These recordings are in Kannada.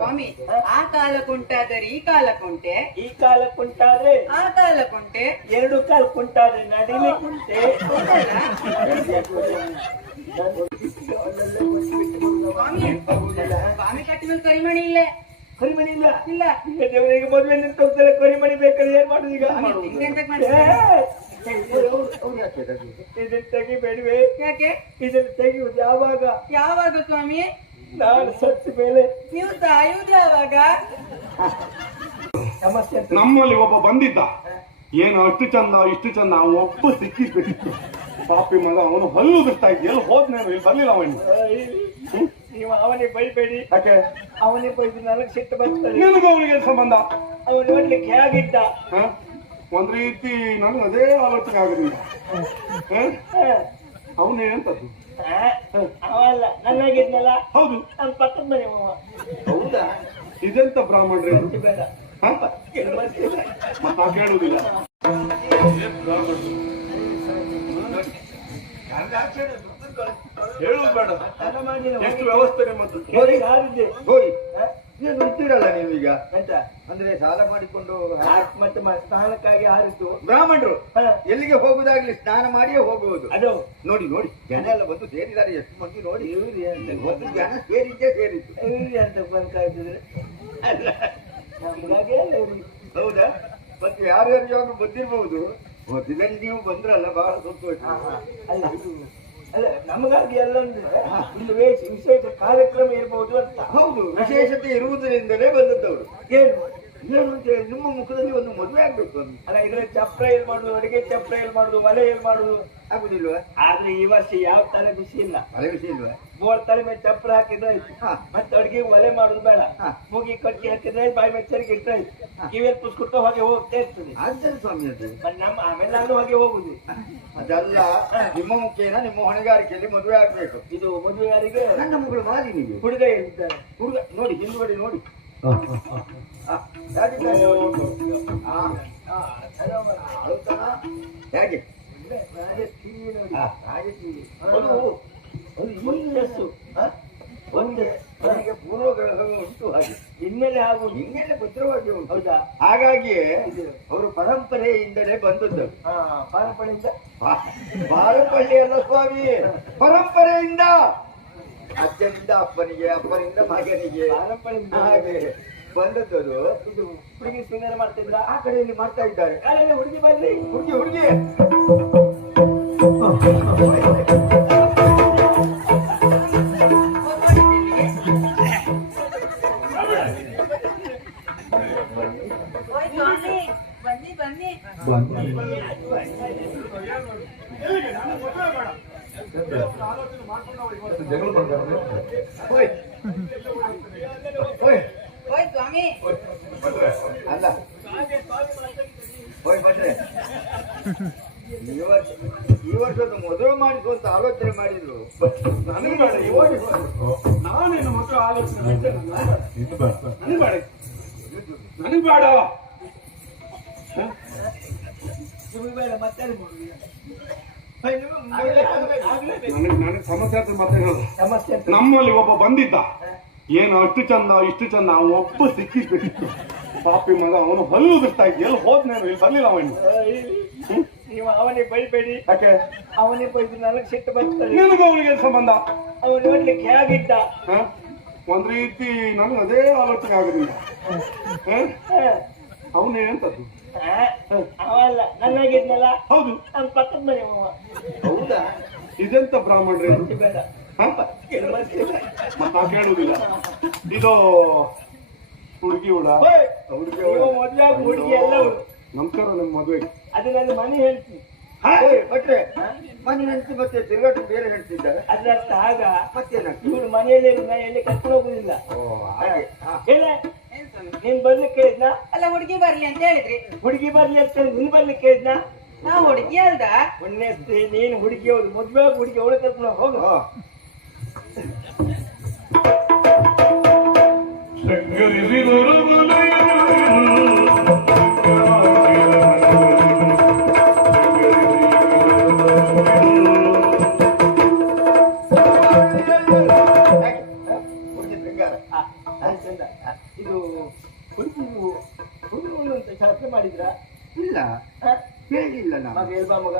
ಸ್ವಾಮಿ ಆ ಕಾಲಕ್ಕುಂಟಾದರೆ ಈ ಕಾಲಕ್ಕುಂಟೆ ಈ ಕಾಲಕ್ಕುಂಟಾದ್ರೆ ಆ ಕಾಲಕ್ಕುಂಟೆ ಎರಡು ಕಾಲಕ್ಕುಂಟಾದ್ರೆ ನಡಿಲಿಕ್ಕುಂಟೆ ಸ್ವಾಮಿ ಸ್ವಾಮಿ ಕಟ್ಟಿನ ಕರಿಮಣಿ ಇಲ್ಲ. ಕರಿಮಣಿ ಇಲ್ಲ. ಇಲ್ಲ. ಈಗ ದೇವರಿಗೆ ಮದುವೆ ನಿಂತು ಹೋಗ್ತಾರೆ ಕರಿಮಣಿ ಬೇಕಾದ್ರೆ ಏನ್ ಮಾಡುದು ಈಗ? ಇದನ್ನ ತೆಗಿಬೇಡ್ವೆ. ಯಾಕೆ? ಇದನ್ನ ತೆಗೆಯುವುದು ಯಾವಾಗ? ಯಾವಾಗ ಸ್ವಾಮಿ? ನಾನು ಸತ್ತ ಮೇಲೆ ನೀವು ಸಾಯುವುದು ಯಾವಾಗ ಸಮಸ್ಯೆ ಅಂತ. ನಮ್ಮಲ್ಲಿ ಒಬ್ಬ ಬಂದಿದ್ದ. ಏನು ಅಷ್ಟು ಚಂದ ಇಷ್ಟು ಚಂದ ಅವನು ಒಬ್ಬ ಸಿಕ್ಕಿಬಿಟ್ಟಿತ್ತು ಪಾಪಿ ಮಗ ಅವನು ಹಲ್ಲು ಬಿಡ್ತಾ ಇದ್ದ. ಎಲ್ಲಿ ಹೋದ್ನೇನು ಇಲ್ಲಿ ಬರ್ಲಿಲ್ಲ ಅವನು. ಆ, ನೀವು ಅವನಿಗೆ ಬೈಬೇಡಿ. ಯಾಕೆ? ಅವನಿಗೆ ಬೈದು ನನಗೆ ಸಿಟ್ಟು ಬರ್ತದೆ. ನಿನಗೂ ಅವನಿಗೆ ಸಂಬಂಧ? ಅವನು ನೋಡ್ಲಿಕ್ಕೆ ಹೇಗಿದ್ದ? ಹ? ಒಂದ್ ರೀತಿ ನನಗೆ ಅದೇ ಆಲೋಚನೆ ಆಗುದಿಲ್ಲ ಅವನೇ ಅಂತದ್ದು ಆ, ಅವಲ್ಲ ನನ್ನಾಗಿದ್ನಲ್ಲ? ಹೌದು. ನಮ್ಮ ಪಕ್ಕದ ಮನೆ ಮಾವ. ಹೌದಾ? ಇದೆಂತ ಬ್ರಾಹ್ಮಣರೇ ಬೇಡ? ಮತ್ತೆ ಕೇಳುವುದಿಲ್ಲ ಹೇಳುದು ಬೇಡ. ಎಷ್ಟು ವ್ಯವಸ್ಥೆ ನಿಮ್ಮದು? ಹಾರಿದ್ದೆ. ಹೋಗಿ ಆಯ್ತ? ಅಂದ್ರೆ ಸಾಲ ಮಾಡಿಕೊಂಡು ಮತ್ತೆ ಮ- ಸ್ನಾನಕ್ಕಾಗಿ ಹಾರಿದ್ದು? ಬ್ರಾಹ್ಮಣರು ಹ. ಎಲ್ಲಿಗೆ ಹೋಗುದಾಗ್ಲಿ ಸ್ನಾನ ಮಾಡಿಯೇ ಹೋಗುವುದು. ಅದು. ನೋಡಿ ನೋಡಿ ಜನ ಎಲ್ಲ ಬಂದು ಸೇರಿದ್ದಾರೆ ಎಷ್ಟು ಮಂದಿ ನೋಡಿ. ಇವ್ರಿ ಅಂತ ಒಂದು ಜನ ಸೇರಿದ್ದೇ ಸೇರಿದ್ದು. ಇವ್ರಿ ಅಂತ ಬಂದ್ ಕಾಯ್ತಿದ್ರೆ? ಅಲ್ಲ. ನಮ್ಗಾಗೆ ಅಲ್ಲ ಇವ್ರಿಗೆ. ಹೌದಾ? ಮತ್ತೆ ಯಾರ್ಯಾರಿಗಾದ್ರು ಬಂದಿರಬಹುದು ಮೊದಲಲ್ಲಿ ನೀವು ಬಂದ್ರಲ್ಲ ಬಹಳ ಸಂತೋಷ. ಅಲ್ಲ ಇದು ಅಲ್ಲ ನಮಗಾಗಿ ಎಲ್ಲ ವೇಷ- ವಿಶೇಷ ಕಾರ್ಯಕ್ರಮ ಇರಬಹುದು ಅಂತ. ಹೌದು ವಿಶೇಷತೆ ಇರುವುದರಿಂದಲೇ ಬಂದದ್ದವರು. ಏನು? ಏನು ಅಂತ ಹೇಳಿ ನಿಮ್ಮ ಮುಖದಲ್ಲಿ ಒಂದು ಮದುವೆ ಆಗ್ಬೇಕು ಅಲ್ಲ ಇದ್ರೆ ಚಪ್ರ ಏನ್ ಮಾಡುದು? ಅಡಿಗೆ ಚಪ್ರ ಏನ್ ಮಾಡುದು? ಒಲೆ ಏನ್ ಮಾಡುದು? ಆಗುದಿಲ್ವಾ? ಆದ್ರೆ ಈ ವರ್ಷ ಯಾವ ತಲೆ ಬಿಸಿ ಇಲ್ಲ. ತಲೆ ಬಿಸಿ ಇಲ್ವಾ? ಮೂರ್ ತಲೆ ಮೇಲೆ ಚಪ್ರ ಹಾಕಿದ್ರೆ. ಮತ್ತೆ ಅಡಿಗೆ ಒಲೆ ಮಾಡುದು ಬೇಡ. ಹಾ. ಮೂಗಿ ಕಟ್ಟಿ ಹಾಕಿದ್ರೆ ಬಾಯಿ ಮೆಚ್ಚರಿಗೆ ಇಟ್ಟರೆ ಆಯ್ತು. ಕಿವಿಯಲ್ಲಿ ಪುಸ್ಕುಟ್ಟ ಹೊಗೆ ಹೋಗ್ತಾ ಇರ್ತದೆ ಆಚಾರ್ಯ ಸ್ವಾಮಿ ಅದು ನಮ್ಮ ಆಮೇಲೆ ನಾನು ಹಾಗೆ ಹೋಗುದು. ಅದಲ್ಲ ನಿಮ್ಮ ಮುಖೇನ ನಿಮ್ಮ ಹೊಣೆಗಾರಿಕೆಯಲ್ಲಿ ಮದುವೆ ಆಗ್ಬೇಕು. ಇದು ಮದುವೆಗಾರಿಗೆ ನನ್ನ ಮಗಳು ನೀವು. ಹುಡುಗ ಹೇಳಿದ್ದಾರೆ ಹುಡುಗ ನೋಡಿ ಹಿಂದುಗಡೆ ನೋಡಿ? ಹೇಗೆ ಹಾಗೆ ಒಂದಸ್ಸು? ಒಂದು ಅವನಿಗೆ ಪೂರ್ವಗ್ರಹ ಉಂಟು ಹಾಗೆ ಹಿನ್ನೆಲೆ ಹಾಗೂ ಹಿನ್ನೆಲೆ ಭದ್ರವಾಗಿ ಉಂಟು ಹೌದಾ ಹಾಗಾಗಿಯೇ ಅವರು ಪರಂಪರೆಯಿಂದಲೇ ಬಂದದ್ದು ಹಾ ಪಾರಪಣೆಯಿಂದ ಪಾ- ಪಾರಂಪರ್ಯ ಅಲ್ಲ ಸ್ವಾಮಿ ಪರಂಪರೆಯಿಂದ ಅಜ್ಜನಿಂದ ಅಪ್ಪನಿಗೆ ಅಪ್ಪನಿಂದ ಮಗನಿಗೆ ಪಾರಂಪಣೆಯಿಂದ ಹಾಗೆ ಬಂದದ್ದು ಇದು ಹುಡುಗಿ ಸುಂದರ ಮಾಡ್ತಿದ್ರ ಆ ಕಡೆಯಲ್ಲಿ ಮಾಡ್ತಾ ಇದ್ದಾರೆ ಹುಡುಗಿ ಬರ್ಲಿ ಹುಡುಗಿ ಹುಡುಗಿ ಸ್ವಾಮಿ ಅಲ್ಲ, ಈ ವರ್ಷ ಈ ಮೊದಲು ಮಾಡಿಸುವಂತ ಆಲೋಚನೆ ಮಾಡಿದ್ರು ನನಗೆ ಓಡಿ ನಾನೇನು ಮಕ್ಕಳು ಆಲೋಚನೆ ನನಗೆ ಬೇಡ. ನನಗೆ ಬೇಡ. ಬೇಡ, ಮತ್ತೆ ಯಾರಿಗೆ ಮಾಡುದು? ಹೋಯ್, ನಿಮಗೆ ಆಗ್ಲೇಬೇಕು. ನನಗೆ ನನಗೆ ಸಮಸ್ಯೆ ಅಂತ ಮತ್ತೆ ಹೇಳೋದು. ಸಮಸ್ಯೆ ನಮ್ಮಲ್ಲಿ ಒಬ್ಬ ಬಂದಿದ್ದ. ಏನು ಅಷ್ಟು ಚಂದ ಇಷ್ಟು ಚಂದ ಅವನು ಒಬ್ಬ ಸಿಕ್ಕಿಸ್ಬೇಕಿತ್ತು ಪಾಪಿ ಮಗ ಅವನು ಹಲ್ಲು ಬಿಡ್ತಾ ಇದ್ದ. ಎಲ್ಲಿ ಹೋದ್ನೇನು ಇಲ್ಲಿ ಬರ್ಲಿಲ್ಲ ಅವನು ನೀವು ಅವನಿಗೆ ಬೈಬೇಡಿ. ಯಾಕೆ? ಅವನಿಗೆ ಬೈದು ನನಗೆ ಸಿಟ್ಟು ಬರ್ತದೆ. ನಿನಗೂ ಅವನಿಗೆ ಸಂಬಂಧ? ಅವನು ನೋಡ್ಲಿಕ್ಕೆ ಹೇಗಿದ್ದ? ಹ? ಒಂದ್ ರೀತಿ ನನಗೆ ಅದೇ ಆಲೋಚನೆ ಆಗುದಿಲ್ಲ ಅವನು ಏನು ಆ, ಅವಲ್ಲ ನನ್ನಾಗಿದ್ನಲ್ಲ ಹೌದು. ನಮ್ಮ ಪಕ್ಕದ ಮನೆ ಮಾವ. ಹೌದಾ? ಇದೆಂತ ಬ್ರಾಹ್ಮಣ್ರೆ ಬೇಡ? ಮತ್ತ ಆ ಕೇಳುವುದಿಲ್ಲ ಇದು ಹುಡುಗಿ ಹುಡ ಹುಡುಗಿ ಆಗೋ ಹುಡುಗಿ ಎಲ್ಲವರು ನಮಸ್ಕಾರ ನಮ್ಮ ಮದುವೆಗೆ? ಅದು ನನ್ನ ಮನೆ ಹೇಳ್ತೀನಿ ಬಟ್ರೆ ಮನೆ ಹೆಂಡತಿ ಮತ್ತೆ ತಿರುಗಾಟ ಬೇರೆ ಹೆಂಡತಿದ್ದಾರೆ ಅದ್ರ ಅರ್ಥ ಆಗ ಮತ್ತೇನಾಗ್ತದೆ? ಇವ್ರು ಮನೆಯಲ್ಲಿ ಎಲ್ಲಿ ಕರ್ಕೊಂಡು ಹೋಗುದಿಲ್ಲ. ಹೇಳ. ನೀನ್ ಬರ್ಲಿಕ್ಕೆ ಹೇಳಿದ್ನ ಅಲ್ಲ ಹುಡುಗಿ ಬರ್ಲಿ ಅಂತ ಹೇಳಿದ್ರಿ. ಹುಡುಗಿ ಬರ್ಲಿ ಅಂತ ಹೇಳಿ ನೀನ್ ಬರ್ಲಿಕ್ಕೆ ಹೇಳಿದ್ನ ನಾ ಹುಡುಗಿ ಅಲ್ದ? ಪುಣ್ಯಸ್ತ್ರೀ ನೀನ್ ಹುಡುಗಿ ಅವ್ರು ಮದ್ವೆ ಹುಡುಗಿ ಅವಳು ಕರ್ಕೊಂಡು ಹೋಗು ಹಾ. ಇದು ಹುಡುಗಿ ಹುಡುಗರು ಅಂತ ಚರ್ಚೆ ಮಾಡಿದ್ರಾ? ಇಲ್ಲ. ಹೇಳಿಲ್ಲ ನಾನು. ಎಲ್ಬಾ ಮಗ.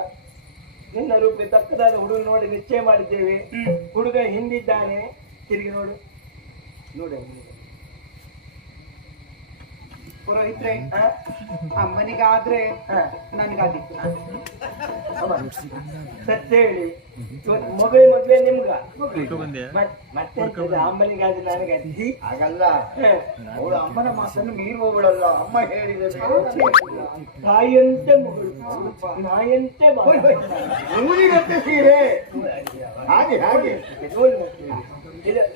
ನಿನ್ನ ರೂಪಿ ತಕ್ಕದಾದ ಹುಡುಗ ನೋಡಿ ನಿಶ್ಚಯ ಮಾಡಿದ್ದೇವೆ. ಹುಡುಗ ಹಿಂದಿದ್ದಾನೆ. ತಿರುಗಿ ನೋಡು. ನೋಡಿ ಪುರೋಹಿತ್ರೆ ಹಾ? ಅಮ್ಮನಿಗಾದ್ರೆ ಅಮ್ಮ, ಸತ್ಯ ಹೇಳಿ. ಇವತ್ತು ಮೊಬೈಲ್ ಮತ್ತೆ ನನಗಾದಿ ಹಾಗಲ್ಲ ಅವಳು ಅಮ್ಮನ ಮಾತನ್ನು ಮೀರುವವಳಲ್ಲ ಅಮ್ಮ ಹೇಳಿದ. ತಾಯಿಯಂತೆ ಮಗಳು. ನಾಯಂತೆ. ಇವನಿಗಂತೆ ಸೀರೆ. ಹಾಗೆ ಹಾಗೆ.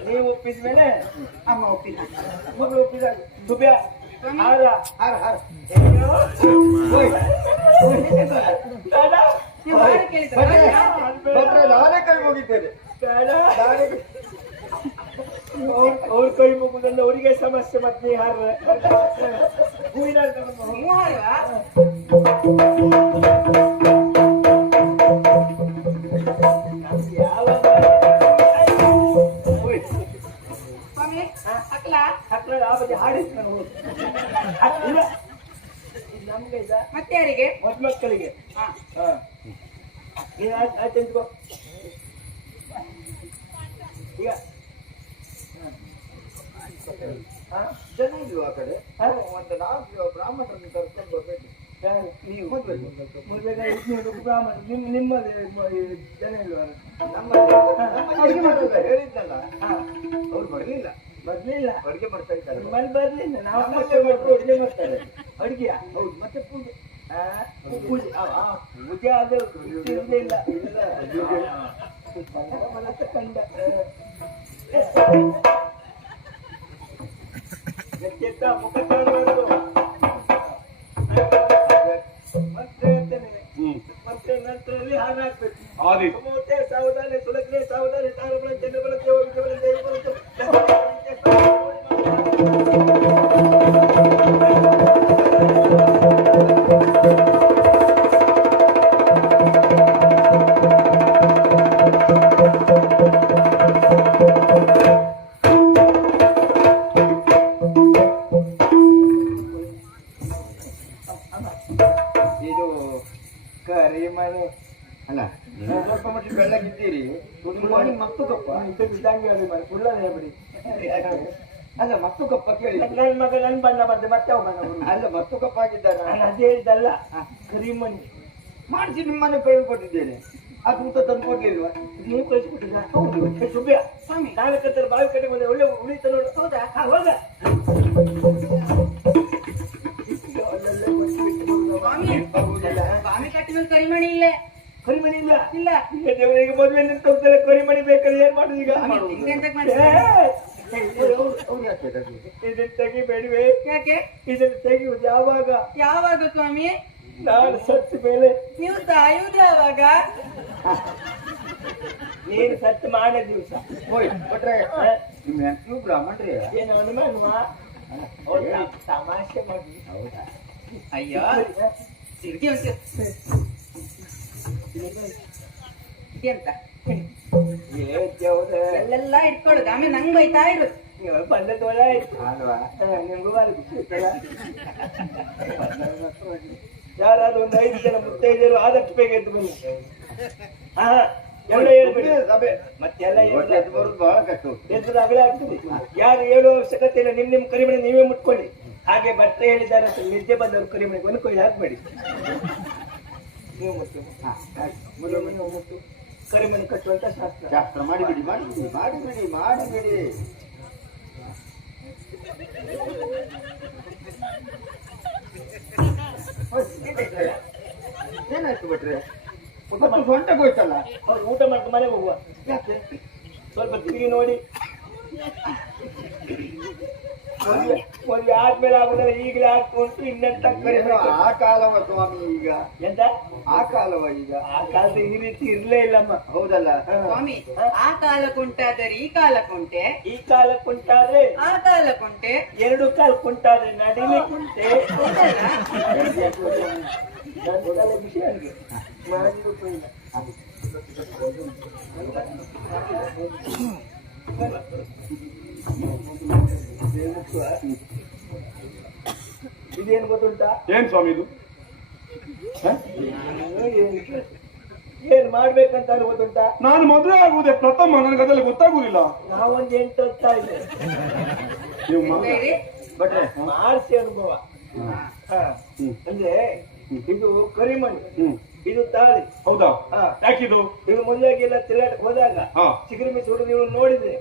ನೀವು ಒಪ್ಪಿದ ಮೇಲೆ ಅಮ್ಮ ಒಪ್ಪಿದ. ಮಗಳು ಒಪ್ಪಿದಾಗ ಸುಬ್ಯ ಹಾರ. ಹಾರ ಹಾರ. ಅಯ್ಯೋ. ಓಯ್. ಬೇಡ. ನೀವು ಹಾರ ಕೇಳಿದ್ರ ಬಂದ್ರೆ ಬಂದ್ರೆ ನಾನೇ ಕೈ ಹೋಗಿದ್ದೇನೆ ಬೇಡ. ನಾನೇ ಅವ್ರ್- ಅವ್ರ ಕೈ ಮುಗಿದ್ರೆ ಅವರಿಗೆ ಸಮಸ್ಯೆ ಮತ್ತೆ ಹಾರ ಹೂವಿನ ಹಾರ ತಗೊಂಡು ಹೋಗು. ನೀವು ಹಾರವಾ ಈಗ? ಜನ ಇಲ್ವ ಆ ಕಡೆ? ಒಂದು ನಾಲ್ಕು ಬ್ರಾಹ್ಮಣರನ್ನು ಕರ್ಕೊಂಡು ಬರ್ಬೇಕು? ನೀವು. ಬ್ರಾಹ್ಮಣ ನಿಮ್ಮ ನಿಮ್ಮ ಜನ ಇಲ್ವಾ ನಮ್ಮ ಅಡಿಗೆ ಮಾಡ್ತಾರೆ ಹೇಳಿದ್ನಲ್ಲ ಅವ್ರು ಬರಲಿಲ್ಲ ಬರ್ಲಿಲ್ಲ ಅಡುಗೆ ಮಾಡ್ತಾ ಇದ್ದಾರೆ ನಿಮ್ಮಲ್ಲಿ ಬರ್ಲಿಲ್ಲ ನಾವು. ಅಡುಗೆ ಮಾಡ್ತಾರೆ ಅಡುಗೆಯ ಹೌದು ಮತ್ತೆ ಪೂಜೆ ಪೂಜೆ ಪೂಜೆ ಆದ ಇಲ್ಲ ಇಲ್ಲ ಕಂಡ ಮತ್ತೆ ನಂತರದಲ್ಲಿ ಹಾರ ಹಾಕ್ಬೇಕು ಆದಿ ಸಮೋತೆ ಸಾವಧಾನೆ ಸುಲಗ್ನೆ ಸಾವಧಾನೆ ತಾರಬಲ ಚಂದ್ರಬಲ ಕರಿಮನೆ ಅಲ್ಲ. ಸ್ವಲ್ಪ ಮಟ್ಟಿಗೆ ಬೆಳ್ಳಗಿದ್ದೀರಿ ಮಾಡಿ ಮತ್ತು ಕಪ್ಪ. ಇದ್ದಂಗೆ ಅದು ಮಾಡಿ ಕುಳ್ಳನೆ ಬಿಡಿ. ಅಲ್ಲ ಮತ್ತು ಕಪ್ಪ ಕೇಳಿ. ನನ್ನ ಮಗ ನನ್ನ ಬಣ್ಣ ಬಂದೆ ಮತ್ತೆ ಹೋಗೋಣ ಅಲ್ಲ ಮತ್ತು ಕಪ್ಪ ಆಗಿದ್ದಾನ ನಾನು ಅದೇ ಹೇಳಿದ್ದಲ್ಲ ಕರಿಮಣಿ ಮಾಡಿಸಿ ನಿಮ್ಮನೆ ಕೈ ಕೊಟ್ಟಿದ್ದೇನೆ. ಅದು ಊಟ ತಂದು ಕೊಡ್ಲಿಲ್ವಾ ನೀವು ಕಳಿಸ್ಕೊಟ್ಟಿಲ್ಲ ಹೌದು ಸುಬ್ಯ ಸ್ವಾಮಿ. ನಾಲ್ಕು ಬಾವಿ ಕಡೆ ಬಂದೆ ಒಳ್ಳೆ ಉಳಿತ ನೋಡು. ಹೌದಾ? ಹಾ, ದೇವರಿಗೆ ಮದುವೆ ನಿಂತು ಹೋಗ್ತಾರೆ ಕರಿಮಣಿ ಬೇಕಾದ್ರೆ ಏನ್ ಮಾಡುದು ಈಗ? ಇದನ್ನ? ತೆಗಿಬೇಡಿವೆ. ಯಾಕೆ? ಇದನ್ನ ತೆಗಿಯುವುದು ಯಾವಾಗ? ಯಾವಾಗ ಸ್ವಾಮಿ? ನಾನು ಸತ್ತ ಮೇಲೆ. ನೀವು ಸಾಯುವುದು ಯಾವಾಗ? ನೀನು ಸತ್ತು ಮಾಡ ದಿವಸ. ಹೋಯ್ ಕೊಟ್ರೆ ನಿಮ್ಮ ಹೆಂಡತಿಯು ಬ್ರಾಹ್ಮಣ್ರಿ? ಏನು ತ- ತಮಾಷೆ ಮಾಡಿ. ಹೌದಾ? ಅಯ್ಯೋ. ತಿರ್ಗಿ ಒಂದು ಅಲ್ಲೆಲ್ಲ ಇಟ್ಕೊಳ್ಳೋದು. ಆಮೇಲೆ ನಂಗ್ ಬೈತಾ ಇರು. ನೀವು ಬಂದದ್ದು ಒಳ್ಳೆ ಆಯ್ತು ಅಲ್ವಾ ನಿಮ್ಗೂ ಯಾರಾದ್ರೂ ಒಂದು ಐದು ಜನ ಮುತ್ತೈದರು ಆದಷ್ಟು ಬೇಗ ಎದ್ದು ಬನ್ನಿ. ಹಾ ಎಲ್ಲ ಹೇಳ್ಬಿಡಿ. ಸಭೆ. ಮತ್ತೆಲ್ಲ ಬರೋದು ಬಹಳ ಕಷ್ಟ. ಎದ್ದು ಅಗಲ ಆಗ್ತದೆ. ಯಾರು ಹೇಳುವ ಅವಶ್ಯಕತೆ ಇಲ್ಲ. ನಿಮ್ ನಿಮ್ ಕರಿಮಣಿ ನೀವೇ ಮುಟ್ಕೊಳ್ಳಿ. ಹಾಗೆ ಬಟ್ಟೆ ಹೇಳಿದ್ದಾರೆ ಅಂತ ನಿದ್ದೆ ಬಂದವರು ಕರಿಮಣಿ ಒಂದು ಕೊಯ್ದು ಹಾಕ್ಬೇಡಿ. ನೀವು ಮುಟ್ಟು. ಹಾ, ಮುಟ್ಟು. ಕರಿಮಣಿ ಕಟ್ಟುವಂತ ಶಾಸ್ತ್ರ. ಶಾಸ್ತ್ರ. ಮಾಡಿಬಿಡಿ ಮಾಡಿಬಿಡಿ ಮಾಡಿಬಿಡಿ ಮಾಡಿಬಿಡಿ ಏನಾಯ್ತು ಭಟ್ರೆ? ಸ್ವಲ್ಪ ಹೊಂಟ ಹೋಯ್ತಲ್ಲ ಅವ್ರು ಊಟ ಮಾಡ್ಕೊಂಡು ಮನೆಗೆ ಹೋಗುವ. ಯಾಕೆ? ಸ್ವಲ್ಪ ತಿರುಗಿ ನೋಡಿ. ಮದುವೆ ಆದ್ಮೇಲೆ ಆಗುದಲ್ಲ ಈಗಲೇ ಹಾಕೊಂಡು ಇನ್ನೆಂತ ಆ ಕಾಲವ ಸ್ವಾಮಿ ಈಗ. ಎಂತ? ಆ ಕಾಲವ ಈಗ. ಆ ಕಾಲದ ಈ ರೀತಿ ಇರ್ಲೇ ಇಲ್ಲಮ್ಮ. ಹೌದಲ್ಲ? ಸ್ವಾಮಿ ಆ ಕಾಲಕ್ಕುಂಟಾದರೆ ಈ ಕಾಲಕ್ಕುಂಟೆ? ಈ ಕಾಲ ಕುಂಟಾದ್ರೆ ಆ ಕಾಲಕ್ಕುಂಟೆ? ಎರಡು ಕಾಲ ಕುಂಟಾದ್ರೆ ನಡಿಲಿಕ್ಕುಂಟೆ ಹೌದಲ್ಲ? ನನ್ನ ಇದೇನು ಗೊತ್ತುಂಟಾ? ಏನು ಸ್ವಾಮಿ ಇದು? ಏನು- ಏನ್ ಮಾಡ್ಬೇಕಂತ ಗೊತ್ತುಂಟಾ? ನಾನು ಮದುವೆ ಆಗುವುದೇ ಪ್ರಥಮ ನನಗೆ ಅದೆಲ್ಲ ಗೊತ್ತಾಗುವುದಿಲ್ಲ. ನಾವೊಂದು ಎಂಟು ಹೊತ್ತಾ ಇದೆ. ನೀವು ಬೇಡಿ ಮಾಡಿಸಿ ಅನುಭವ. ಅಂದ್ರೆ ಇದು ಕರಿಮಣಿ. ಹ್ಮ್. ಇದು ತಾಳಿ ಹೌದಾ. ಯಾಕಿದು? ಇವ್ರು ಮೊದಲಾಗೆಲ್ಲ ತಿರುಗಾಟಕ್ಕೆ ಹೋದಾಗ. ಚಿಗುರು ಮಿಸ್ ಹುಡುಗ ನೀವು ನೋಡಿದ್ರೆ.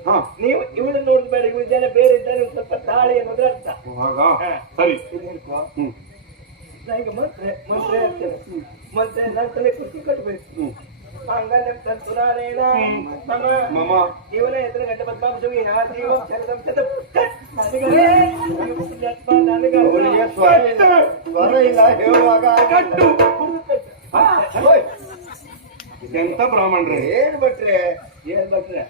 ನೀವು ಇವಳು ನೋಡಿದ್ ಬೇಡ ಇವ್ರ ಜನ ಬೇರೆ ಇದ್ದಾರೆ ಸ್ವಲ್ಪ ತಾಳಿ ಅನ್ನೋದ್ರ ಅರ್ಥ. ಸರಿ. ನನಗೆ ಮಂತ್ರೆ ಮಂತ್ರೆ ಹೇಳ್ತೇನೆ. ಮಂತ್ರೆ ನನ್ನ ತಲೆ ಕುರ್ಚಿ ಕಟ್ಟಬೇಕು ಇವನ ಎದುರು ಗಂಟೆ ಬದ್ಮಾಂಶವು ನಾ ಜೀವ ಶರದಂ ನನಗೆ ನನಗೆ ಸ್ವರ ಇಲ್ಲ ಹೇಳುವಾಗ ಎಂತ ಬ್ರಾಹ್ಮಣರೇ? ಏನ್ ಭಟ್ರೆ ಏನ್ ಭಟ್ರೆ?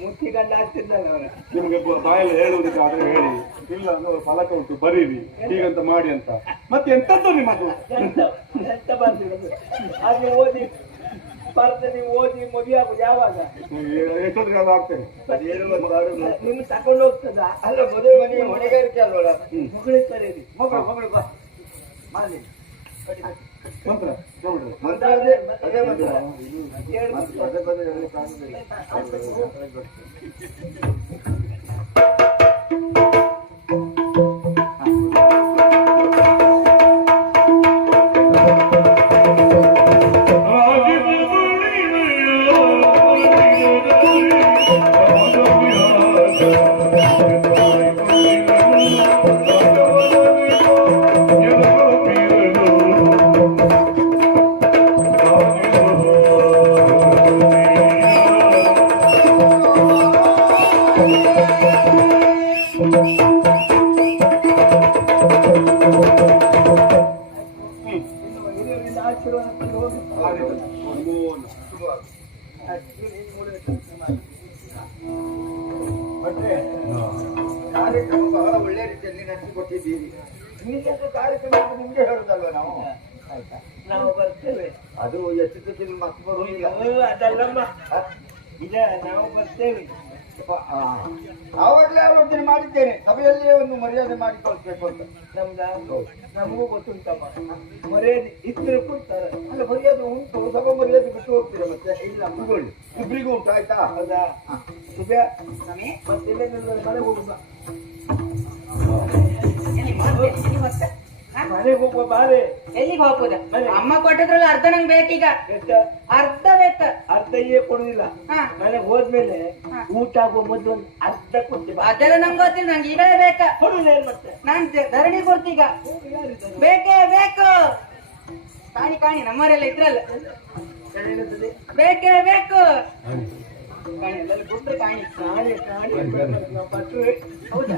ಮುತ್ತಿ ಗಂಡ ಆಗ್ತಿದ್ದಾನೆ ಅವನ. ನಿಮ್ಗೆ ಬಾಯಲ್ಲಿ ಹೇಳುವುದಕ್ಕೆ ಆದ್ರೆ ಹೇಳಿ. ಇಲ್ಲ ಅಂದ್ರೆ ಫಲಕ ಉಂಟು ಬರೀರಿ. ಹೀಗಂತ ಮಾಡಿ ಅಂತ. ಮತ್ತೆ ಎಂತದ್ದು ನಿಮ್ಮದು ಎಂತ? ಬಂದಿರೋದು ಹಾಗೆ ಓದಿ ಬರ್ತ ನೀವು ಓದಿ ಯಾವಾಗ? ಆಗ್ತೇನೆ ನಿಮ್ ತಕೊಂಡು ಹೋಗ್ತದ? ಅಲ್ಲ ಮದುವೆ ಮನೆಗೆ ಹೊಣೆಗಾರಿಕೆ ಅಲ್ವಲ್ಲ? ಮಗಳಿಗೆ ಕರೀರಿ. ಮಗಳು ಮಗಳು ಬಾ. ಮಾಡಿ ಮಂತ್ರ ಮಂತ್ರ ಅದೇ ಅದೇ ಮಂತ್ರ ಪದೇ ಅದೇ ಬಂದ್ರೆ ಹೇಳಿ ಹಿರಿಯರಿಂದ ಆಶೀರ್ವಾದ ಪಡೆದು ಹೋಗಿ ಮತ್ತೆ ಕಾರ್ಯಕ್ರಮ ಬಹಳ ಒಳ್ಳೆ ರೀತಿಯಲ್ಲಿ ನಡೆಸಿಕೊಟ್ಟಿದ್ದೀರಿ ನಿಮಗೆ ಕಾರ್ಯಕ್ರಮ ಅಂತ ನಿಮ್ಗೆ ಹೇಳುದಲ್ವ ನಾವು ನಾವು ಬರ್ತೇವೆ ಅದು ಎತ್ತಿದ್ದಕ್ಕೆ ಮತ್ತೆ ಬರುವುದಿಲ್ಲ ಅದಲ್ಲಮ್ಮ ಇದ ನಾವು ಬರ್ತೇವೆ. ಆವಾಗಲೇ ಆಲೋಚನೆ ಮಾಡಿದ್ದೇನೆ. ಸಭೆಯಲ್ಲೇ ಒಂದು ಮರ್ಯಾದೆ ಮಾಡಿಕೊಳ್ಬೇಕು ಅಂತ. ನಮ್ದ ನಮಗೂ ಗೊತ್ತುಂಟಮ್ಮ. ಮರ್ಯಾದೆ ಇದ್ರೆ ಕೊಡ್ತಾರೆ. ಅಲ್ಲ, ಮರ್ಯಾದೆ ಉಂಟು. ಸಭಾ ಮರ್ಯಾದೆ ಬಿಟ್ಟು ಹೋಗ್ತೀರ ಮತ್ತೆ? ಇಲ್ಲ, ತಗೊಳ್ಳಿ. ಇಬ್ಬರಿಗೂ ಉಂಟು, ಆಯ್ತಾ? ಹೌದಾ? ಸ್ವಾಮಿ, ಮತ್ತೆ ಇಲ್ಲೇ ಮನೆಗೆ ಮನೆಗೆ ಹೋಗುವ ಬಾರೆ. ಎಲ್ಲಿಗೆ ಹೋಗ್ಬೋದ? ಅಮ್ಮ ಕೊಟ್ಟದ್ರಲ್ಲಿ ಅರ್ಧ ನಂಗೆ ಬೇಕೀಗ. ಎಷ್ಟ ಅರ್ಧ ಬೇಕ ಅರ್ಧ ಏ ಕೊಡುದಿಲ್ಲ. ಹಾ. ಮನೆಗೆ ಹೋದ್ಮೇಲೆ ಹಾ. ಊಟ ಆಗುವ ಮೊದ್ಲು ಒಂದು ಅರ್ಧ ಕೊಡ್ತೀವಿ ಅದೆಲ್ಲ ನಂಗೆ ಗೊತ್ತಿಲ್ಲ ನಂಗೆ ಈಗಲೇ ಬೇಕ? ಕೊಡುದಿಲ್ಲ ಏನ್ ಮತ್ತೆ? ನಾನ್ ದ- ಧರಣಿ ಕೊಡ್ತೀಗ. ಯಾರಿದ್ದಾರೆ? ಬೇಕೇ ಬೇಕು. ಕಾಣಿ ಕಾಣಿ ನಮ್ಮವರೆಲ್ಲ ಇದ್ರಲ್ಲ? ಬೇಕೇ ಬೇಕು. ಕಾಣಿ. ಎಲ್ಲರೂ ಕೊಟ್ರೆ ಕಾಣಿ. ಕಾಣಿ ಕಾಣಿ. ನಾವು ಬರ್ತೇವೆ. ಹೌದಾ?